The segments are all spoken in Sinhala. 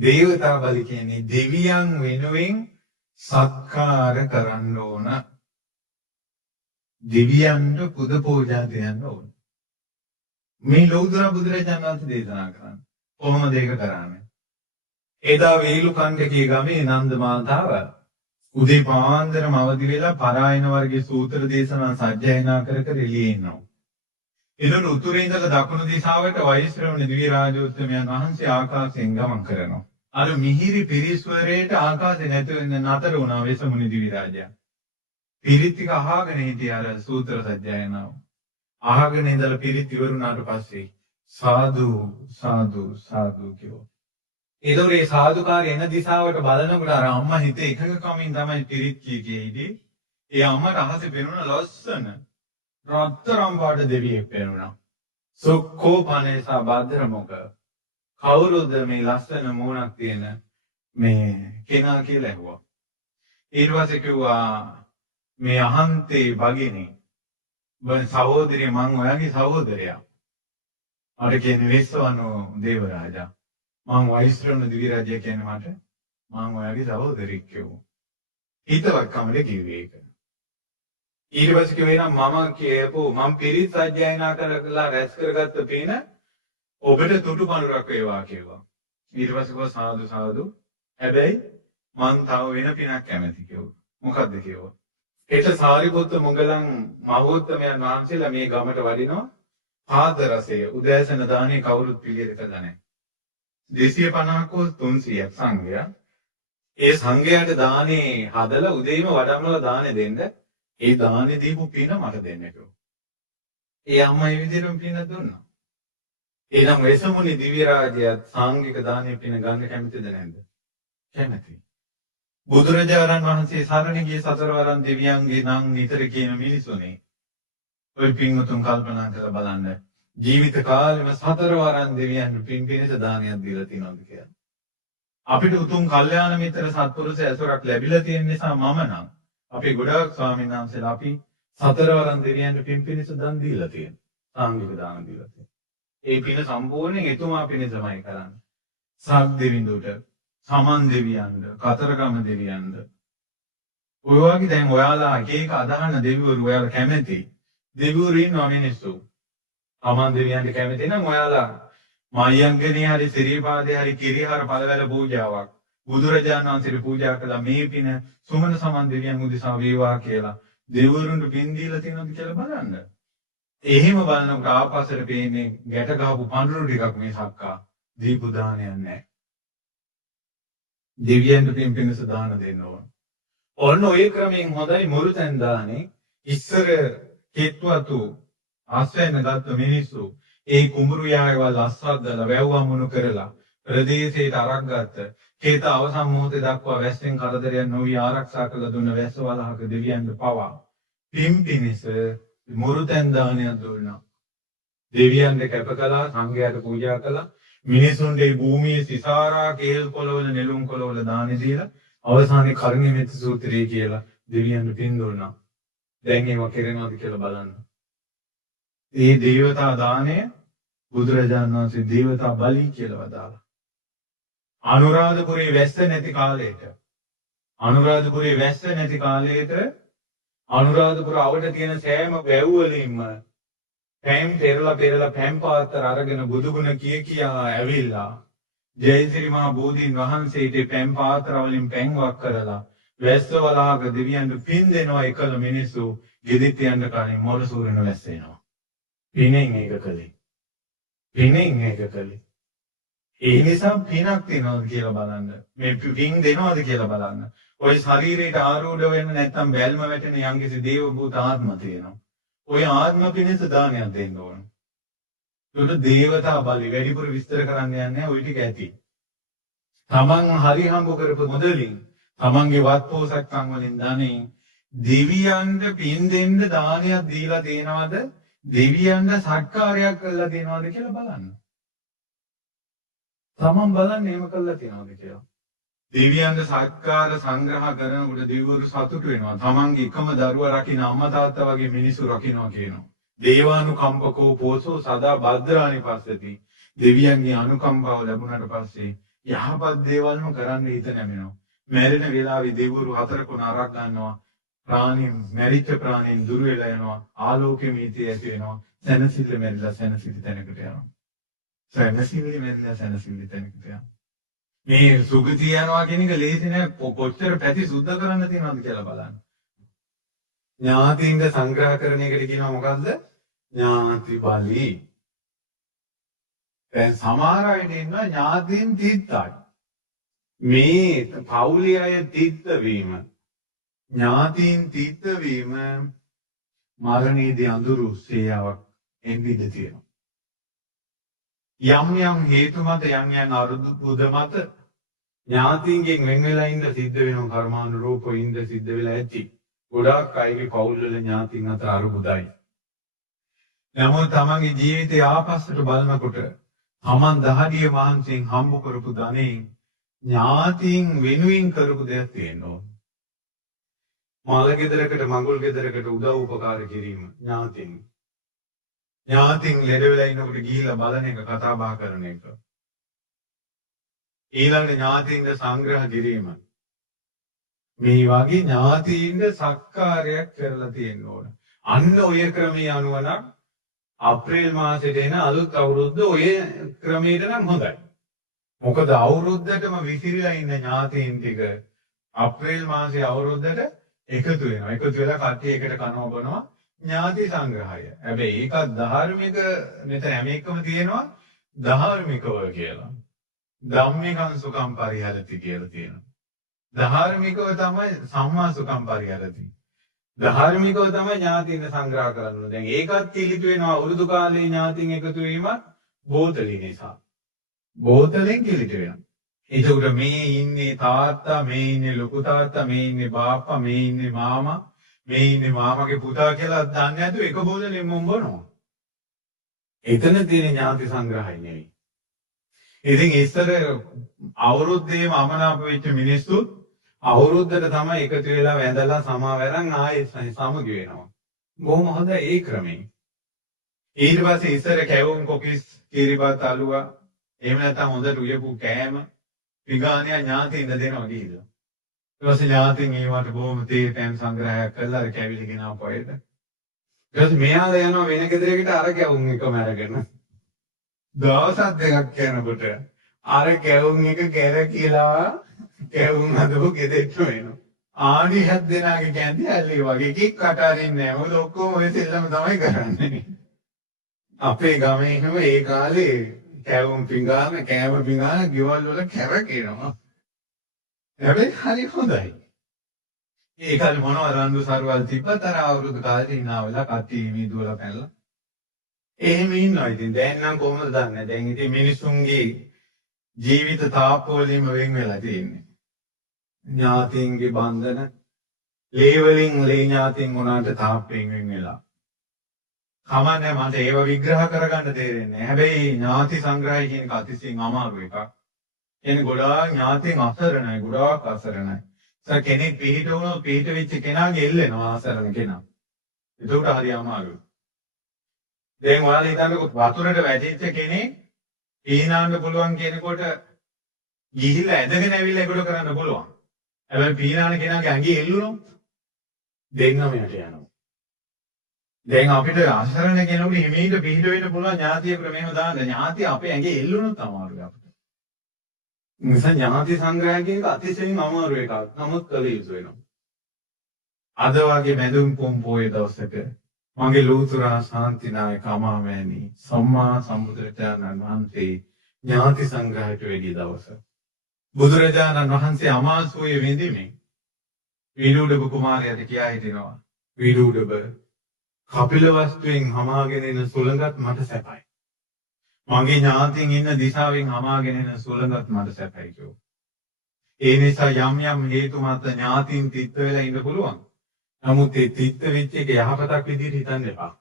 දේවතා බලි කියන්නේ දෙවියන් වෙනුවෙන් සත්කාර කරන්න ඕන. දෙවියන්ට පුද පූජා දෙන්න ඕන. මේ ලෞතර බුදුරජාණන් වහන්සේ දේශනා කරන්නේ. කොහොමද ඒක කරන්නේ? එදා වේලුකණ්ඩකී ගමේ නන්ද මාතාව උදේ පාන්දරම අවදි වෙලා පරායන වර්ගයේ සූත්‍ර දේශනා සජ්ජායනා කර කර එළියේ ඉන්නවා. එතන උතුරේ ඉඳලා දකුණු දිශාවට වෛශ්‍රවණ දිව්‍ය රාජෝත්තමයන් වහන්සේ ආකාශයෙන් ගමන් කරනවා. අර මිහිරි පිරිස්වරේට ආකාශේ නැතු වෙන නතර වුණා වෙසමුණි දිව්‍ය රාජයා. පිරිත් ටික අහගෙන හිටිය අර සූත්‍ර සජ්ජායනාව. අහගෙන ඉඳලා පිරිත් ඉවරුණාට පස්සේ සාදු සාදු සාදු කියෝ. ඒතොරේ සාදුකාරය එන දිශාවට බලනකොට අර අම්මා හිතේ එකඟකමින් තමයි පිරිත් කියේ ඉදී. ඒ අම්මට අහසේ පෙනුන ලස්සන රත්තරන් පාට දෙවියෙක් පෙනුණා. සුක්ඛෝපනේසා භද්‍රමුඛ. කවුරුද මේ ලස්සන මූණක් තියෙන මේ කෙනා කියලා ඇහුවා. ඊට පස්සේ කිව්වා මේ අහන්තේ භගිනී බන් සහෝදරිය මං ඔයාගේ සහෝදරයා. අර කියන්නේ විශ්වවනෝ දේවරාජා. මං වෛශ්‍රවණ දිව්‍ය රාජ්‍ය කියන්නේ මට මං ඔයාගේ සහෝදරියෙක් කිව්වා. හිතවත්කමද කිව්වේ ඒක. ඊට පස්සේ කිව්වේ නම් මම කියපෝ මම පිරිත් සජ්ජායනා කරලා රැස් කරගත්ත පින ඔබට තුඩු පඳුරක් වේවා කිව්වා. ඊට පස්සේ කිව්වා සාදු සාදු. හැබැයි මං තව වෙන පිනක් කැමති කිව්වා. මොකද්ද කිව්වා? හෙට සාරිපුත්ත මොගලන් මහෝත්තමයන් වහන්සේලා මේ ගමට වඩිනවා. පාද රසය උදෑසන දානේ කවුරුත් පිළියෙල කළා නැහැ. 250ක් හෝ 300ක් සංඝයා. ඒ සංඝයාට දානේ හදලා උදේම වඩම්මලා දානේ දෙන්න. ඒ දානේ දීපු පින මට දෙන්න කිව්වා. ඒ අම්මා මේ විදිහටම පින දුන්නා. එහෙනම් වෙසමුණි දිව්‍ය රාජ්‍යයත් සාංගික දානේ පින ගන්න කැමතිද නැද්ද? කැමතියි. බුදුරජාණන් වහන්සේ සරණ ගිය සතරවරන් දෙවියන්ගේ නම් නිතර කියන මිනිසුනේ. ඔය පින්වතුන් කල්පනා කරලා බලන්න. ජීවිත කාලෙම සතරවරන් දෙවියන්ට පින් පිණිස දානයක් දීලා තියෙනවද කියලා. අපිට උතුම් කල්යාණ මිත්‍ර සත්පුරුෂ ඇසුරක් ලැබිලා තියෙන නිසා මම නම් අපේ ගොඩාක් ස්වාමීන් වහන්සේලා අපි සතරවරන් දෙවියන්ට පින් පිණිස දන් දීලා තියෙනවා. සාංගික දාන දීලා තියෙනවා. ඒ පින සම්පූර්ණයෙන් එතුමා පිණිසමයි කරන්නේ. සක් දෙවිඳුට, සමන් දෙවියන්ද, කතරගම දෙවියන්ද. ඔය වගේ දැන් ඔයාලා එක එක අදහන දෙවිවරු ඔයාලා කැමති. දෙවිවරු ඉන්නවා මිනිස්සු. සමන් දෙවියන්ට කැමති නම් ඔයාලා මයංගනේ හරි සිරිපාදේ හරි කිරිහාර පළවැල පූජාවක් බුදුරජාණන් වහන්සේට පූජා කළා මේ පින සුමන සමන් දෙවියන් උදෙසා වේවා කියලා දෙවිවරුන්ට පින් දීලා තියෙනවද කියලා බලන්න. එහෙම බලනකොට ආපස්සට පේන්නේ ගැට ගහපු පඳුරු ටිකක් මේ සක්කා දීපු දානයක් නැහැ. දෙවියන්ට පින් පිණිස දාන දෙන්න ඕන. ඔන්න ඔය ක්‍රමයෙන් හොඳයි මුරුතැන් දානේ ඉස්සර කෙත්වතු ආස්වැන්න ගත්ත මිනිස්සු ඒ කුඹුරු යායවල් අස්වද්දලා වැව්වමුණු කරලා ප්‍රදේශයට අරක් ගත්ත කේත අවසන් මොහොතේ දක්වා වැස්සෙන් කරදරයක් නොවි ආරක්ෂා කළ දුන්න වැස්සවලහක දෙවියන්ට පවා පින් පිණිස මුරුතැන් දානයක් දුන්නා. දෙවියන්ට කැප කළා, සංඝයාට පූජා කළා, මිනිසුන්ට මේ භූමියේ සිසාරා කේල් කොළවල නෙළුම් කොළවල දානි දීලා අවසානයේ කර්ණිමෙත් සූත්‍රය කියලා දෙවියන්ට පින් දුන්නා. දැන් ඒව කෙරෙනවද කියලා බලන්න. ඒ දේවතා දාණය බුදුරජාණන් වහන්සේ දේවතා බලි කියලා වදාළා. අනුරාධපුරේ වැස්ස නැති කාලයට අනුරාධපුර අවට තියෙන සෑම වැව් වලින්ම පැම් පෙරලා පැම් පාත්‍ර අරගෙන බුදුගුණ කියා ඇවිල්ලා ජයසිරි මහ බෝධීන් වහන්සේට පැම් පාත්‍ර වලින් පැන්වක් කරලා වැස්ස වලහක දෙවියන්ට පින් දෙනවා එකල මිනිස්සු ගෙදිත් යන්න කලින් මොළ සූරන වැස්ස එනවා. පිනෙන් ඒක කළේ. ඒ නිසා පිනක් තියනවාද කියලා බලන්න. මේ පින් දෙනවාද කියලා බලන්න. ඔය ශරීරයට ආරූඪ වෙන්න නැත්නම් බැල්ම වැටෙන යම්කිසි දේව භූත ආත්ම තියෙනවා. ඔය ආත්ම පිණිස දානයක් දෙන්න ඕන. ඒකට දේවතා බලි වැඩිපුර විස්තර කරන්න යන්නේ නැහැ. ওই ටික ඇති. තමන් හරි හම්බ කරපු මුදලින් තමන්ගේ වත් පොසත්කම් වලින් දානේ දෙවියන්ට පින් දෙන්න දානයක් දීලා තියනවාද? දෙවියන්ට සත්කාරයක් කළා තියනවාද කියලා බලන්න. තමන් බලන්න එහෙම කළා තියනවාද කියලා. දෙවියන්ට සත්කාර සංග්‍රහ කරනකොට දෙවිවරු සතුටු වෙනවා. තමන්ගේ එකම දරුවා රකින්න අම්මා තාත්තා වගේ මිනිස්සු රකින්නවා කියනවා. දේවානුකම්පකෝ පෝසෝ සදා භද්‍රානි පස්සති. දෙවියන්ගේ අනුකම්පාව ලැබුණාට පස්සේ යහපත් දේවල්ම කරන්න හිත නැමෙනවා. මැරෙන වෙලාවේ දෙවිවරු 4 නරක් ගන්නවා. ප්‍රාණීන් මැරිච්ච ප්‍රාණීන් දුර වෙලා යනවා. ආලෝකයේ මීතිය ඇති වෙනවා. සැනසෙල්ල මැරිලා සැනසෙලි තැනකට යනවා. සැනසෙල්ල මැරිලා සැනසෙලි තැනකට යනවා. මේ සුගතිය යනවා කියන එක ලේසි නෑ. කොච්චර පැති සුද්ධ කරන්න තියෙනවද කියලා බලන්න. ඥාතියින්ද සංග්‍රහ කරන එකට කියනවා මොකද්ද? ඥාති බලි. දැන් සමහර අය ඉන්නවා ඥාතියින් තීත්තයි. මේ පෞලිය අය තීත්ත වීම ඥාතියින් තීත්ත වීම මරණයේදී අඳුරු සේයාවක් එන්නිද තියෙනවා. යම් යම් හේතු මත යම් යම් අරුබුද මත ඥාතියින්ගෙන් වෙන් වෙලා ඉඳ සිද්ධ වෙන කර්මානුරූපව ඉඳ සිද්ධ වෙලා ඇති. ගොඩාක් අයගේ පෞල් වල ඥාතියින් අතර අරුබුදයි. නමුත් තමන්ගේ ජීවිතය ආපස්සට බලනකොට තමන් දහඩිය මහන්සියෙන් හම්බ කරපු ධනෙන් ඥාතියින් වෙනුවෙන් කරපු දෙයක් තියෙනවා. මාළ ගෙදරකට මඟුල් ගෙදරකට උදව් උපකාර කිරීම ඥාතියින්. ඥාතියින් ලෙඩ වෙලා ඉන්නකොට ගිහිල්ලා බලන එක කතා බහ කරන එක. ඊළඟ ඥාතියින්ද සංග්‍රහ කිරීම. මේ වගේ ඥාතියින්ද සත්කාරයක් කරලා තියෙන්න ඕන. අන්න ඔය ක්‍රමයේ අනුව නම් අප්‍රේල් මාසෙට එන අලුත් අවුරුද්ද ඔය ක්‍රමයට නම් හොඳයි. මොකද අවුරුද්දටම විසිරීලා ඉන්න ඥාතීන් ටික අප්‍රේල් මාසේ අවුරුද්දට එකතු වෙනවා. එකතු වෙලා කට්ටිය එකට කනවා බොනවා ඥාති සංග්‍රහය. හැබැයි ඒකත් ධාර්මික මෙතන හැම එකම තියෙනවා ධාර්මිකව කියලා. ධම්මිකං සුඛං පරිහරති කියලා තියෙනවා. ධාර්මිකව තමයි සම්මා සුඛං පරිහරති. ධාර්මිකව තමයි ඥාතීන් සංග්‍රහ කරන්නේ. දැන් ඒකත් කිලිට වෙනවා උරුදු කාලේ ඥාතීන් එකතු වීමත් බෝතලී නිසා. බෝතලෙන් කිලිට වෙනවා. ඒකට මේ ඉන්නේ තාත්තා, මේ ඉන්නේ ලොකු තාත්තා, මේ ඉන්නේ බාප්පා, මේ ඉන්නේ මාමා, මේ ඉන්නේ මාමගේ පුතා කියලා දන්නේ නැතුව එක බෝතලෙන් මොම්බනවා. එතන තියෙන ඥාති සංග්‍රහය නෙවෙයි. ඉතින් ඉස්සර අවුරුද්දේම අමනාප වෙච්ච මිනිස්සුත් අවුරුද්දට තමයි එකතු වෙලා වැඳලා සමාවැරන් ආයෙත් සමගි වෙනවා. බොහොම හොඳයි ඒ ක්‍රමයෙන්. ඊට පස්සේ ඉස්සර කැවුම් කොකිස් කිරිබත් අලුවා එහෙම නැත්නම් හොඳට උයපු කෑම විගානිය ඥාතියින්ද දෙනවා ගිහිල්ලා. ඊට පස්සේ ඥාතියින් ඒවට බොහොම තේ පෑන් සංග්‍රහයක් කරලා අර කැවිලි ගෙනාව පොයේට. ඊට පස්සේ මෙයාලා යනවා වෙන ගෙදරකට අර කැවුම් එකම අරගෙන. දවස් දෙකක් යනකොට අර කැවුම් එක කියලා කැවුම් හදපු ගෙදෙට්ට වෙනවා. ආනි 7 දෙනාගේ කැන්ති ඇල්ලේ වගේ කික් කටාරින්නේ නැහැ. මොකද ඔක්කොම ඔය සෙල්ලම තමයි කරන්නේ. අපේ ගමේ එහෙම ඒ කාලේ කැවුම් පිඟාන කෑම පිඟාන ගෙවල් වල කැරකෙනවා. හැබැයි හරි හොඳයි. ඒ කාලේ මොනවද රණ්ඩු සරුවල් තිබ්බත් අර අවුරුදු කාලේ ඉන්නා වෙලා කට්ටිය මීදුවලා පැනලා. එහෙම ඉන්නවා. ඉතින් දැන් නම් කොහොමද දන්නේ? දැන් ඉතින් මිනිස්සුන්ගේ ජීවිත තාප්පවලින්ම වෙන් වෙලා තියෙන්නේ. ඥාතීන්ගේ බන්ධන ලේවලින් ලේ ඥාතීන් උනාට තාප්පෙන් වෙන් වෙලා. කමන්නේ මට ඒව විග්‍රහ කරගන්න තේරෙන්නේ නැහැ. හැබැයි ඥාති සංග්‍රහය කියන එක අතිශයින් අමාරු එකක්. එන්නේ ගොඩාක් ඥාතීන් අසරණයි, ගොඩාක් අසරණයි. කෙනෙක් පිහිට වුණොත් පිහිට වෙච්ච කෙනාගේ එල්ලෙනවා අසරණ කෙනා. ඒකට හරි අමාරුයි. දැන් ඔයාලා හිතන්නකො වතුරට වැටිච්ච කෙනෙක් පීනන්න පුළුවන් කෙනෙකුට ගිහිල්ලා ඇදගෙන ඇවිල්ලා ඒකට කරන්න පුළුවන්. හැබැයි පීනන කෙනාගේ ඇඟේ එල්ලුනොත් දෙන්නම යට යනවා. දැන් අපිට අසරණ කෙනෙකුට හිමීට පිහිට වෙන්න පුළුවන් ඥාතියෙකුට මෙහෙම දාන්න. ඥාතිය අපේ ඇඟේ එල්ලුනොත් අමාරුයි අපිට. නිසා ඥාති සංග්‍රහය කියන එක අතිශයින් අමාරු එකක්. නමුත් කළ යුතු වෙනවා. අද වගේ බැඳුම් පොම්පෝයේ දවසක මගේ ලෝතුරා ශාන්තිනායක අමාමෑණී සම්මා සම්බුදුරජාණන් වහන්සේ ඥාති සංග්‍රහයට වෙඩි දවස. බුදුරජාණන් වහන්සේ අමාසුවේ විඳිමින් විදුඩබ කුමාරයාට කියා හිටිනවා. විදුඩබ කපිලවස්තුවෙන් හමාගෙන එන සුළඟත් මට සැපයි. මගේ ඥාතීන් ඉන්න දිශාවෙන් හමාගෙන එන සුළඟත් මට සැපයි කිව්වා. ඒ නිසා යම් යම් හේතු මත ඥාතීන් තිත්ත වෙලා ඉන්න පුළුවන්. නමුත් ඒ තිත්ත වෙච්ච එක යහපතක් විදිහට හිතන්න එපා.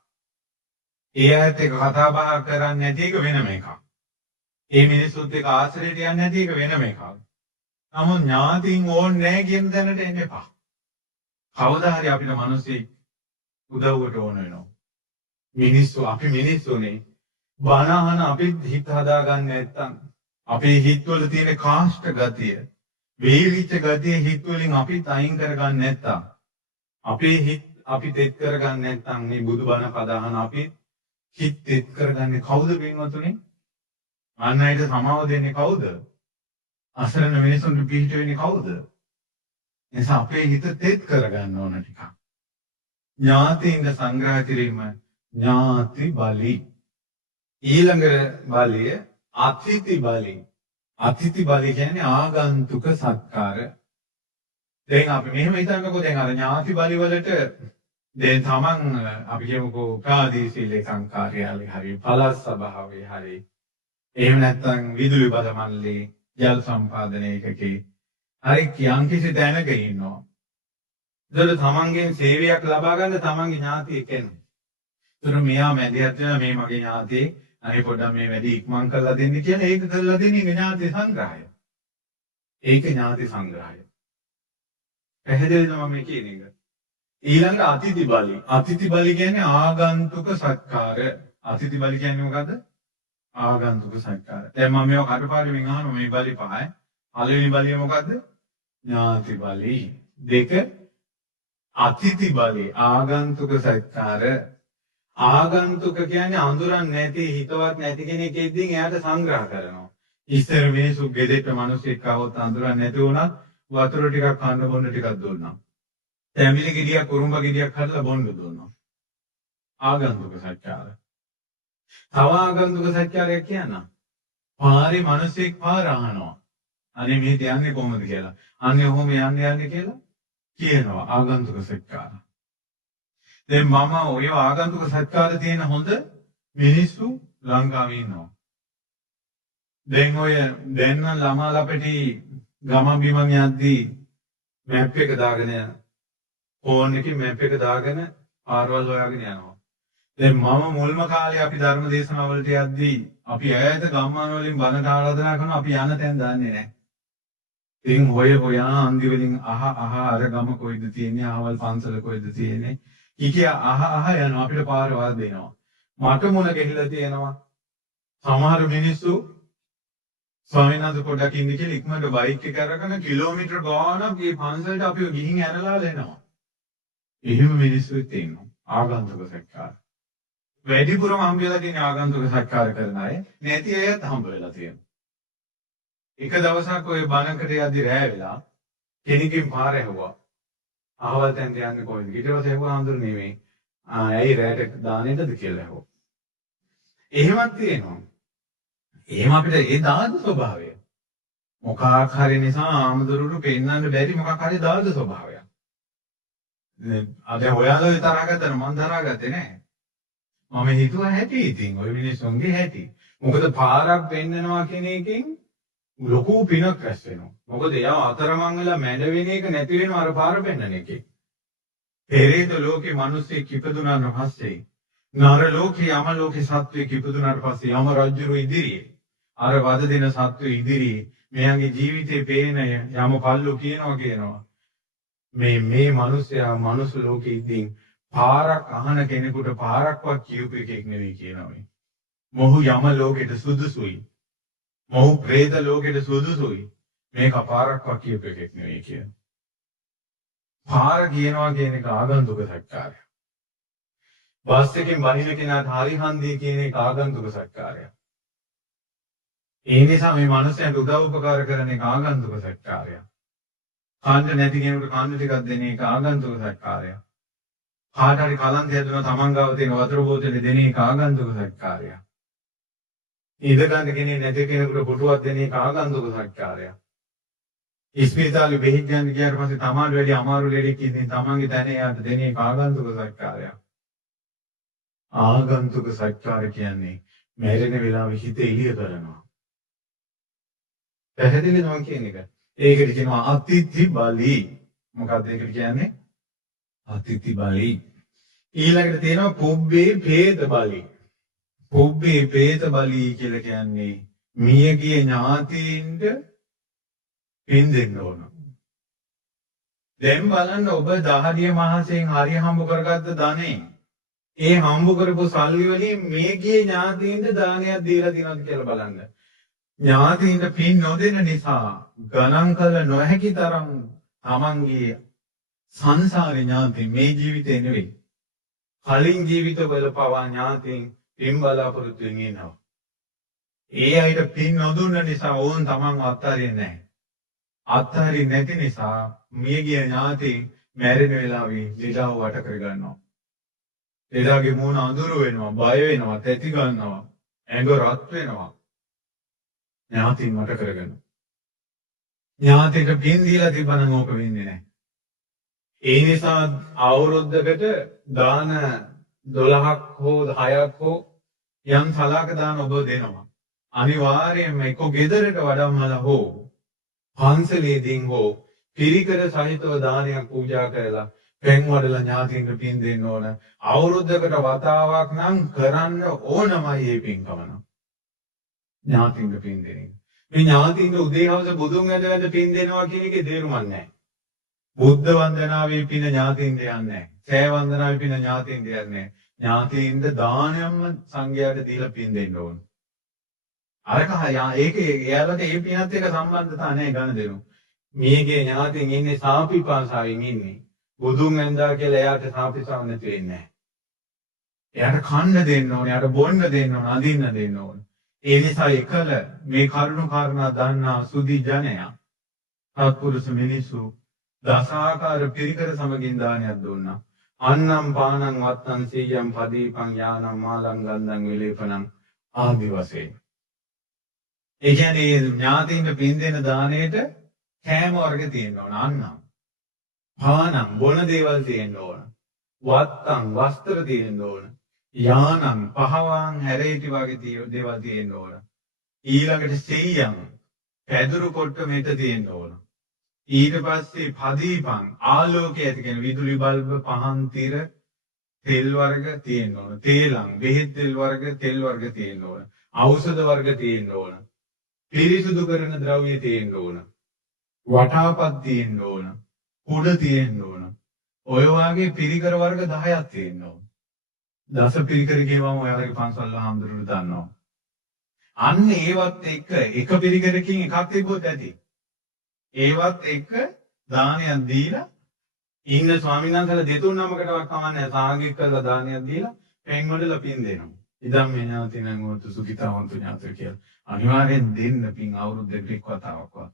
ඒ ඇත්ත එක කතා බහ කරන්නේ නැති එක වෙනම එකක්. ඒ මිනිස්සුත් එක්ක ආශ්‍රයයට යන්නේ නැති එක වෙනම එකක්. නමුත් ඥාතීන් ඕනේ නැහැ කියන දැනට එන්න එපා. කවදා හරි අපිට මිනිස්සෙක් උදව්වට ඕන වෙනවා. අපි මිනිස්සුනේ බණ අහන අපිත් හිත හදාගන්න නැත්තම් අපේ හිතවල තියෙන කාෂ්ඨ ගතිය, වේලිච්ච ගතිය හිත වලින් අපි තයින් කරගන්න නැත්තම්, අපේ හිත අපි තෙත් කරගන්න නැත්තම් මේ බුදුබණ පදහන අපි හිත තෙත් කරගන්නේ කවුද පින්වතුනි? අන් අයට සමාව දෙන්නේ කවුද? අසරණ මිනිසුන්ට පිහිට වෙන්නේ කවුද? එනිසා අපේ හිත තෙත් කරගන්න ඕන ටිකක්. ඥාතීන්ද සංග්‍රහ කිරීම ඥාති බලි. ඊළඟ බලය අතිථි බලි. අතිථි බලි කියන්නේ ආගන්තුක සත්කාර. දැන් අපි මෙහෙම හිතන්නකෝ, දැන් අර ඥාති බලි වලට දැන් තමන් අපි කියමුකෝ ප්‍රාදේශීය ලේකම් කාර්යාලේ හරි පළාත් සභාවේ හරි එහෙම නැත්නම් විදුලි බල මණ්ඩලයේ ජල සම්පාදන ඒකකේ හරි යම්කිසි තැනක ඉන්නවා. ඒතර තමන්ගෙන් සේවයක් ලබා ගන්න තමන්ගේ ඥාතියෙක් එනවා. ඒතර මෙයා මැදිහත් වෙනවා මේ මගේ ඥාතියෙක් අනේ පොඩ්ඩක් මේ වැඩි ඉක්මන් කරලා දෙන්න කියලා ඒක කරලා දෙන්නේ ඥාති සංග්‍රහය. ඒක ඥාති සංග්‍රහය. පැහැදිලිද මම කියන එක? ඊළඟ අතිථි බලි. අතිථි බලි කියන්නේ ආගන්තුක සත්කාර. අතිථි බලි කියන්නේ මොකද්ද? ආගන්තුක සත්කාර. දැන් මම මේක කටපාඩමින් අහනවා මේ බලි පහයි. පළවෙනි බලය මොකද්ද? ඥාති බලි. දෙක අතිථි බලි ආගන්තුක සත්කාර. ආගන්තුක කියන්නේ අඳුරන්නේ නැති හිතවත් නැති කෙනෙක් එද්දීන් එයාට සංග්‍රහ කරනවා. ඉස්සර මිනිස්සු ගෙදෙට්ට මිනිස්සෙක් આવොත් අඳුරන්නේ නැති වුණත් වතුර ටිකක් කන්න බොන්න ටිකක් දුන්නා. තැඹිලි ගෙඩියක් කුරුම්බ ගෙඩියක් හදලා බොන්න දුන්නා. ආගන්තුක සත්කාර. තව ආගන්තුක සත්කාරයක් කියනවා. පාරේ මිනිස්සෙක් පාර අහනවා. අනේ මෙහෙට යන්නේ කොහොමද කියලා. අනේ ඔහොම යන්නේ කියලා කියනවා ආගන්තුක සත්කාර. දැන් මම ඔය ආගන්තුක සත්කාර තියෙන හොඳ මිනිස්සු ලංකාවේ ඉන්නවා. දැන් දැන් නම් ළමා ලපටි ගමන් බිමන් යද්දී මැප් එක දාගෙන යන ෆෝන් එකේ මැප් එක දාගෙන පාරවල් හොයාගෙන යනවා. දැන් මම මුල්ම කාලේ අපි ධර්ම දේශනාවලට යද්දී අපි ඈත ගම්මාන වලින් බණට ආරාධනා කරනවා අපි යන තැන් දන්නේ නැහැ. ඉතින් හොයා අන්දි වලින් අහ අර ගම කොයිද තියෙන්නේ අහවල් පන්සල කොයිද තියෙන්නේ කීකිය අහ යනවා අපිට පාර වාද දෙනවා. මට මුණ ගැහිලා තියෙනවා. සමහර මිනිස්සු ස්වාමීන් වහන්සේ පොඩ්ඩක් ඉන්න කියලා ඉක්මනට බයික් එක අරගෙන කිලෝමීටර ගාණක් මේ පන්සලට අපිව ගිහින් ඇරලා දෙනවා. එහෙම මිනිස්සුත් ඉන්නවා. ආගන්තුක සත්කාර. වැඩිපුරම හම්බ වෙලා තියෙන ආගන්තුක සත්කාර කරන අය නැති අයත් හම්බ වෙලා තියෙනවා. එක දවසක් ඔය බණකට යද්දි රෑ වෙලා කෙනෙක්ගෙන් පාර ඇහුවා. අහවල් තැනට යන්නේ කොහෙද? ඊට පස්සේ ඇහුවා හඳුරන්නේ මේ ඇයි රෑට දානෙටද කියලා ඇහුවා. එහෙමත් තියෙනවා. එහෙම අපිට ඒ දාද ස්වභාවය. මොකක් හරි නිසා ආමඳුරුට පෙන්නන්න බැරි මොකක් හරි දාද ස්වභාවයක්. අද හොයාලා තරහ ගත්තා මම තරහ ගත්තේ නැහැ. මම හිතුවා හැටි ඉතින් ඔය මිනිස්සුන්ගේ හැටි. මොකද පාරක් පෙන්නනවා කියන එකෙන් ලොකු පිනක් රැස් වෙනවා. මොකද එයා අතරමං වෙලා මැඩ වෙන එක නැති වෙනවා අර පාර පෙන්නන එකේ. පෙරේත ලෝකේ මිනිස්සෙක් ඉපදුනාට පස්සේ නර ලෝකේ යම ලෝකේ සත්වෙක් ඉපදුනාට පස්සේ යම රජුරු ඉදිරියේ අර වද දෙන සත්වෙ ඉදිරියේ මෙයාගේ ජීවිතේ පේන යම පල්ලු කියනවා මේ මිනිස්සයා මනුස්ස ලෝකෙ ඉඳින් පාරක් අහන කෙනෙකුට පාරක්වත් කියූප එකෙක් නෙවෙයි කියනවා මේ. මොහු යම ලෝකෙට සුදුසුයි. මොහු ප්‍රේත ලෝකෙට සුදුසුයි. මේක පාරක්වත් කියූප එකෙක් නෙවෙයි කියනවා. පාර කියනවා කියන එක ආගන්තුක සත්කාරය. බස් එකෙන් බහින කෙනාට හරි හන්දිය කියන එක ආගන්තුක සත්කාරය. ඒ නිසා මේ මනුස්සයන්ට උදව් උපකාර කරන එක ආගන්තුක සත්කාරය. කන්න නැති කෙනෙකුට කන්න ටිකක් දෙන එක ආගන්තුක සත්කාරය. කාට හරි කලන්ත හැදුනා තමන් ගාව තියෙන වතුර බෝතලේ දෙන එක ආගන්තුක සත්කාරය. ඉඳ ගන්න කෙනෙක් නැති කෙනෙකුට පුටුවක් දෙන එක ආගන්තුක සත්කාරය. ඉස්පිරිතාලේ බෙහෙත් ගන්න ගියාට පස්සේ තමාට වැඩි අමාරු ලෙඩෙක් ඉඳින් තමන්ගේ තැන යාට දෙන එක ආගන්තුක සත්කාරය. ආගන්තුක සත්කාර කියන්නේ මැරෙන වෙලාවෙ හිත එළිය කරනවා. පැහැදිලිද මම කියන එක? ඒකට කියනවා අතිථි බලි. මොකක්ද ඒකට කියන්නේ? අතිථි බලි. ඊළඟට තියෙනවා පුබ්බේ പ്രേත බලි. පුබ්බේ പ്രേත බලි කියලා කියන්නේ මියගිය ඥාතීන්ට පින් දෙන්න ඕන. දැන් බලන්න ඔබ දහදිය මහසෙන් හරිය හම්බ කරගත්ත ධනෙ ඒ හම්බ කරපු සල්ලි වලින් මියගිය ඥාතීන්ට දානයක් දීලා තියෙනවද කියලා බලන්න. ඥාතීන්ට පින් නොදෙන නිසා ගණන් කළ නොහැකි තරම් තමන්ගේ සංසාරේ ඥාතීන් මේ ජීවිතේ නෙවෙයි. කලින් ජීවිතවල පවා ඥාතීන් පින් බලාපොරොත්තු වෙනවා. ඒ අයට පින් නොදුන්න නිසා ඕන් තමන්ව අත්හරින්නේ නැහැ. අත්හරින්නේ නැති නිසා මියගිය ඥාතීන් මැරෙන වෙලාවේ ලීලාව වට කරගන්නවා. ලීලාගේ මූණ අඳුර වෙනවා, බය වෙනවා, තැති ගන්නවා, ඇඟ රත් වෙනවා. ඥාතීන් වට කරගන්නවා. ඥාතීට පින් දීලා තිබ්බනම් ඕක වෙන්නේ නැහැ. ඒ නිසා අවුරුද්දකට දාන 12ක් හෝ 10ක් හෝ යම් සලාක දාන ඔබ දෙනවා. අනිවාර්යයෙන්ම එක්ක ගෙදරට වඩම්මලා හෝ පන්සලේදීන් හෝ පිරිකර සහිතව දානයක් පූජා කරලා පෙන් වඩලා ඥාතීන්ට පින් දෙන්න ඕන. අවුරුද්දකට වතාවක් නම් කරන්න ඕනමයි මේ පින්කම නම්. ඥාතීන්ට පින් දෙන්නේ. මේ ඥාතීන්ට උදේ හවස බුදුන් වැඳ පින් දෙනවා කියන එකේ තේරුමක් නැහැ. බුද්ධ වන්දනාවේ පින ඥාතීන්ට යන්නේ නැහැ. සෑ වන්දනාවේ පින ඥාතීන්ට යන්නේ නැහැ. ඥාතීන්ට දානයක්ම සංඝයාට දීලා පින් දෙන්න ඕන. අරක ඒකේ එයාලට ඒ පිනත් එක්ක සම්බන්ධතාව නැහැ ගන්න දෙනු. මේකේ ඥාතීන් ඉන්නේ සාපිපාසාවෙන් ඉන්නේ. බුදුන් වැඳා කියලා එයාට සාපිපාසාව නැති වෙන්නේ නැහැ. එයාට කන්න දෙන්න ඕනේ, එයාට බොන්න දෙන්න ඕනේ, අඳින්න දෙන්න ඕනේ. ඒ නිසා එකල මේ කරුණු කාරණා දන්නා සුදි ජනයා සත්පුරුෂ මිනිසු දසාකාර පිරිකර සමගින් දානයක් දුන්නා. අන්නම් පානං වත්තං සීයම් පදීපං යානම් මාලං ගන්ධං විලේපනං ආදි වශයෙන්. ඒ කියන්නේ ඥාතීන්ට පින් දෙන දාණයට කෑම වර්ග තියෙන්න ඕන. අන්නම් පානං බොන දේවල් තියෙන්න ඕන. වත්තං වස්ත්‍ර තියෙන්න ඕන. යානම් පහවාන් හැරේටි වගේ දේවල් තියෙන්න ඕන. ඊළඟට සීයම් පැදුරු කොට්ට මෙත තියෙන්න ඕන. ඊට පස්සේ පදීපං ආලෝකය ඇති කෙන විදුලි බල්බ පහන් තිර තෙල් වර්ග තියෙන්න ඕන. තේලං බෙහෙත් තෙල් වර්ග තියෙන්න ඕන. ඖෂධ වර්ග තියෙන්න ඕන. පිරිසුදු කරන ද්‍රව්‍ය තියෙන්න ඕන. වටාපත් තියෙන්න ඕන. කුඩ තියෙන්න ඕන. ඔය වාගේ පිරිකර වර්ග 10ක් තියෙන්න ඕන. දස පිරිකර කියවම ඔයාලගේ පන්සල් හාමුදුරුවෝ දන්නවා. අන්න ඒවත් එක්ක එක පිරිකරකින් එකක් තිබ්බොත් ඇති. ඒවත් එක්ක දානයක් දීලා ඉන්න ස්වාමීන් වහන්සේලා දෙතුන් නමකටවත් කමන්නේ සාංගික කරලා දානයක් දීලා පෙන් වලලා පින් දෙනවා. ඉදම් මේ ඥාතිනං වතු සුඛිතාවන්තු ඥාතය කියලා. අනිවාර්යෙන් දෙන්න පින් අවුරුද්දකට එක් වතාවක්වත්.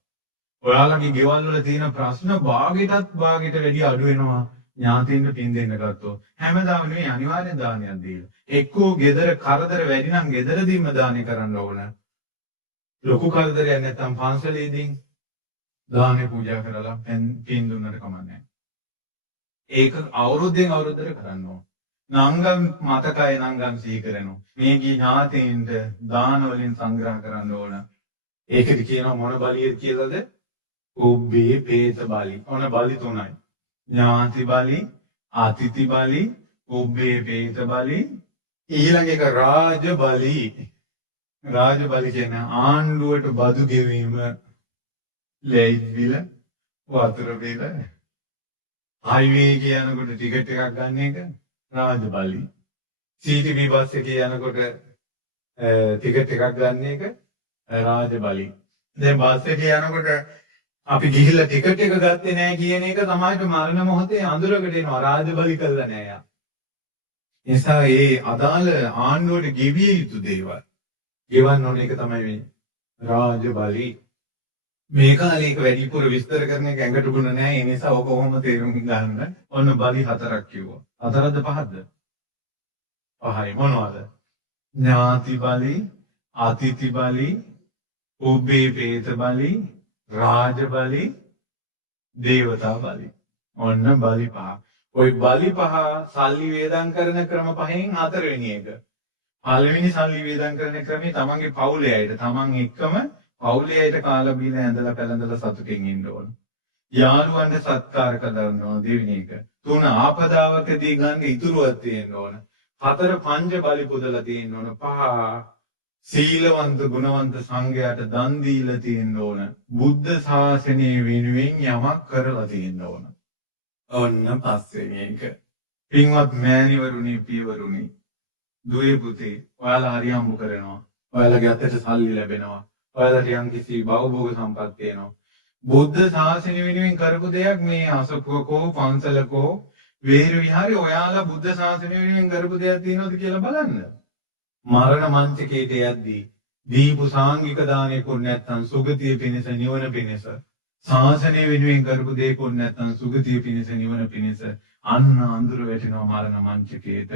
ඔයාලගේ ගෙවල් වල තියෙන ප්‍රශ්න භාගයටත් භාගයට වැඩි අඩු වෙනවා ඥාතින්ට පින් දෙන්න ගත්තොත්. හැමදාම නෙවෙයි අනිවාර්යෙන් දානයක් දීලා. එක්කෝ ගෙදර කරදර වැඩි නම් ගෙදරදීම දානය කරන්න ඕන. ලොකු කරදරයක් නැත්නම් පන්සලේදී දානේ පූජා කරලා පින් දුන්නට කමන්නේ. ඒක අවුරුද්දෙන් අවුරුද්දට කරන්න ඕන. නංගම් මතකයි නංගම් සිහි කරනවා. මේ ඥාතීන්ට දාන වලින් සංග්‍රහ කරන්න ඕන. ඒකද කියනවා මොන බලියද කියලාද? උබ්බේ පේත බලි. ඔන බලි තුනයි. ඥාති බලි, අතිථි බලි, උබ්බේ පේත බලි, ඊළඟ එක රාජ බලි. රාජ බලි කියන්නේ ආණ්ඩුවට බදු ගෙවීම, ලැයිත් බිල, වතුර බිල, හයිවේ කියනකොට ටිකට් එකක් ගන්න එක රාජ බලි. සීටීවී බස් එකේ යනකොට ටිකට් එකක් ගන්න එක රාජ බලි. දැන් බස් එකේ යනකොට අපි ගිහිල්ලා ටිකට් එක ගත්තේ නැහැ කියන එක තමයි මරණ මොහොතේ අඳුරකට එනවා. රාජ බලි කළා නෑ යා. නිසා ඒ අදාළ ආණ්ඩුවට ගෙවිය යුතු දේවල් ගෙවන්න ඕන එක තමයි මේ රාජ බලි. මේ කාලේ එක වැඩිපුර විස්තර කරන එක ඇඟට ගුණ නැහැ. ඒ නිසා ඔක කොහොම තේරුම් ගන්න. ඔන්න බලි 4ක් කිව්වා. 4ක්ද 5ක්ද? 5යි. මොනවද? ඥාති බලි, අතිථි බලි, උබ්බේ පේත බලි, රාජ බලි, දේවතා බලි. ඔන්න බලි 5. ওই බලි 5 සල්ලි වේදම් කරන ක්‍රම පහෙන් 4 වෙනි එක. පළවෙනි සල්ලි වේදම් කරන ක්‍රමේ තමන්ගේ පවුලේ අයට තමන් එක්කම පවුලේ අයට කාලා බීලා ඇඳලා පැලඳලා සතුටින් ඉන්න ඕන. යාළුවන්ට සත්කාර කරන්න ඕන දෙවෙනි එක. 3 ආපදාවකදී ගන්න ඉතුරුවක් තියෙන්න ඕන. 4 පංච බලි පුදලා තියෙන්න ඕන. 5 සීලවන්ත ගුණවන්ත සංඝයාට දන් දීලා තියෙන්න ඕන. බුද්ධ ශාසනය වෙනුවෙන් යමක් කරලා තියෙන්න ඕන. ඔන්න පස්වෙනි එක. පින්වත් මෑණිවරුනි පියවරුනි දුවේ පුතේ ඔයාලා හරි හම්බ කරනවා. ඔයාලගේ අතට සල්ලි ලැබෙනවා. ඔයාලට යම් කිසි භවභෝග සම්පත් තියෙනවා. බුද්ධ ශාසනය වෙනුවෙන් කරපු දෙයක් මේ අසපුවකෝ පන්සලකෝ වේර විහාරේ ඔයාලා බුද්ධ ශාසනය වෙනුවෙන් කරපු දෙයක් තියෙනවද කියලා බලන්න. මරණ මංචකයට යද්දී දීපු සාංගික දානේ කුණ නැත්තම් සුගතිය පිණිස නිවන පිණිස ශාසනය වෙනුවෙන් කරපු දේ කුණ නැත්තම් සුගතිය පිණිස නිවන පිණිස අන්න අඳුර වැටෙනවා මරණ මංචකයට.